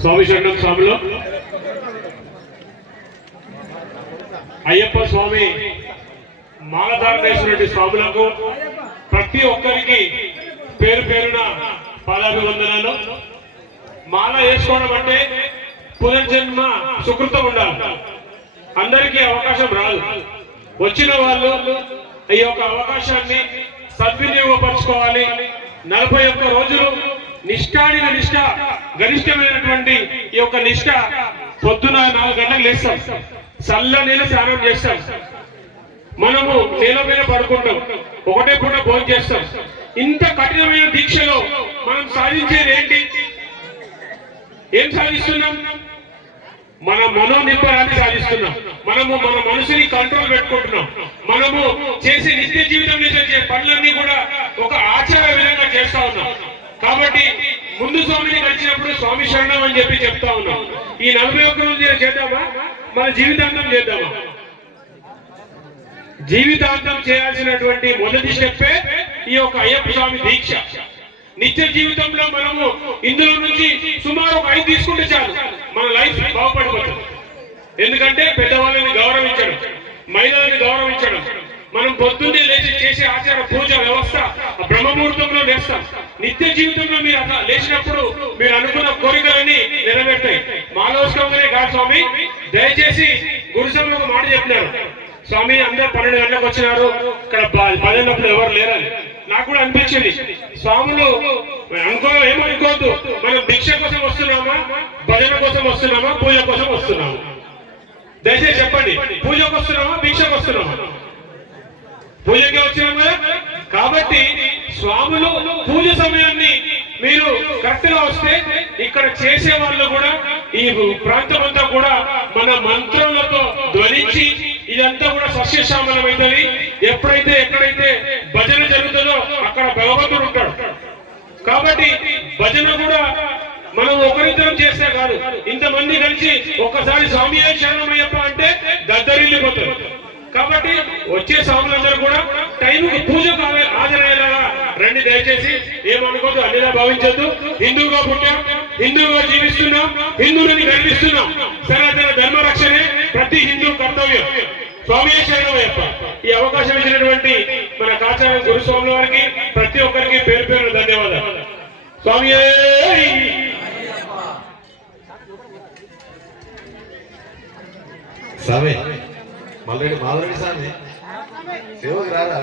స్వామి శరణం స్వామిలో అయ్యప్ప స్వామి మాలధారణ వేసినటువంటి స్వాములకు ప్రతి ఒక్కరికి పేరు పేరున పాదాభివందనాలు. మాల వేసుకోవడం అంటే పునర్జన్మ సుకృతం ఉండాలి. అందరికీ అవకాశం రాదు. వచ్చిన వాళ్ళు ఈ యొక్క అవకాశాన్ని సద్వినియోగపరచుకోవాలి. 41 రోజులు నిష్ఠాడిన నిష్ఠ, గరిష్టమైనటువంటి ఈ యొక్క నిష్ఠ పొద్దున 4 గంటలకు లేస్తాం, చల్ల నీళ్ళ స్నానం చేస్తాం, మనము నేల మీద పడుకుంటాం, ఒకటే పూట భోజనం చేస్తాం. ఇంత కఠినమైన దీక్షలో మనం సాధించేది ఏంటి? ఏం సాధిస్తున్నాం? మన మనోనిబ్బరాన్ని సాధిస్తున్నాం. మనము మన మనసుని కంట్రోల్ పెట్టుకుంటున్నాం. మనము చేసే నిత్య జీవితంలో చేసే పనులన్నీ కూడా ఒక ఆచార విధంగా చేస్తా ఉన్నాం. కాబట్టి ముందు స్వామిని కలిసినప్పుడు స్వామి శరణం అని చెప్పి చెప్తా ఉన్నాం. ఈ 41 రోజులు చేద్దామా? మన జీవితాంతం చేద్దామా? జీవితాంతం చేయాల్సినటువంటి మొదటి స్టెప్పే ఈ యొక్క అయ్యప్ప స్వామి దీక్ష. నిత్య జీవితంలో మనము ఇందులో నుంచి సుమారు ఒక 5 తీసుకుంటే చాలు, మన లైఫ్ బాగుపడిపోతుంది. ఎందుకంటే పెద్దవాళ్ళని గౌరవించడం, మహిళలని గౌరవించడం, మనం పొద్దున్నే లేచి చేసే ఆచార పూజ వ్యవస్థ బ్రహ్మముహూర్తంలో లేస్తాం. నిత్య జీవితంలో మీరు అట్లా లేచినప్పుడు మీరు అనుకున్న కోరికలన్నీ నెరవేర్తాయి. మాలోత్సవంగానే కాదు స్వామి, దయచేసి గురుసభలో ఒక మాట చెప్పినారు. స్వామి అందరూ 12 గంటలకు వచ్చినారు, ఇక్కడ 10 ఎవరు లేరని నాకు కూడా అనిపించింది. స్వాములు ఏమనుకోవద్దు, మనం భిక్ష కోసం వస్తున్నామా, భజన కోసం వస్తున్నామా, పూజ కోసం వస్తున్నామా? దయచేసి చెప్పండి, పూజకు వస్తున్నామా, భిక్షకు వస్తున్నామా? పూజకే వచ్చినామా? కాబట్టి స్వాములు పూజ సమయాన్ని మీరు కరెక్ట్ గా వస్తే ఇక్కడ చేసే వాళ్ళు కూడా ఈ ప్రాంతం అంతా కూడా మన మంత్రులతో ధ్వనించి ఇదంతా కూడా సస్యశ్యామలమైందని. ఎప్పుడైతే ఎక్కడైతే భజన జరుగుతుందో అక్కడ భగవంతుడు ఉంటాడు. కాబట్టి భజన కూడా మనం ఒకరిద్దరం చేస్తే కాదు, ఇంతమంది కలిసి ఒక్కసారి స్వామి శరణమయ్యప్ప అంటే దద్దరిల్లిపోతారు. కాబట్టి వచ్చే స్వాములందరూ కూడా టైంకి పూజకు హాజరయ్యేలాగా రండి. దయచేసి ఏమనుకోదు, అన్నిలా భావించద్దు. హిందువుగా పుట్టాం, హిందువుగా జీవిస్తున్నాం, హిందువులని గర్విస్తున్నాం. సనాతన ధర్మ రక్షణే ప్రతి హిందూ కర్తవ్యం. స్వామి శరణమయ్యప్ప. ఈ అవకాశం ఇచ్చినటువంటి మన కాచార్య గురుస్వాముల వారికి ప్రతి ఒక్కరికి పేరు పేరు ధన్యవాదాలు. స్వామి స్వామి మల్లరెడ్డి మాధవరెడ్డి స్వామి సేవకు రారా?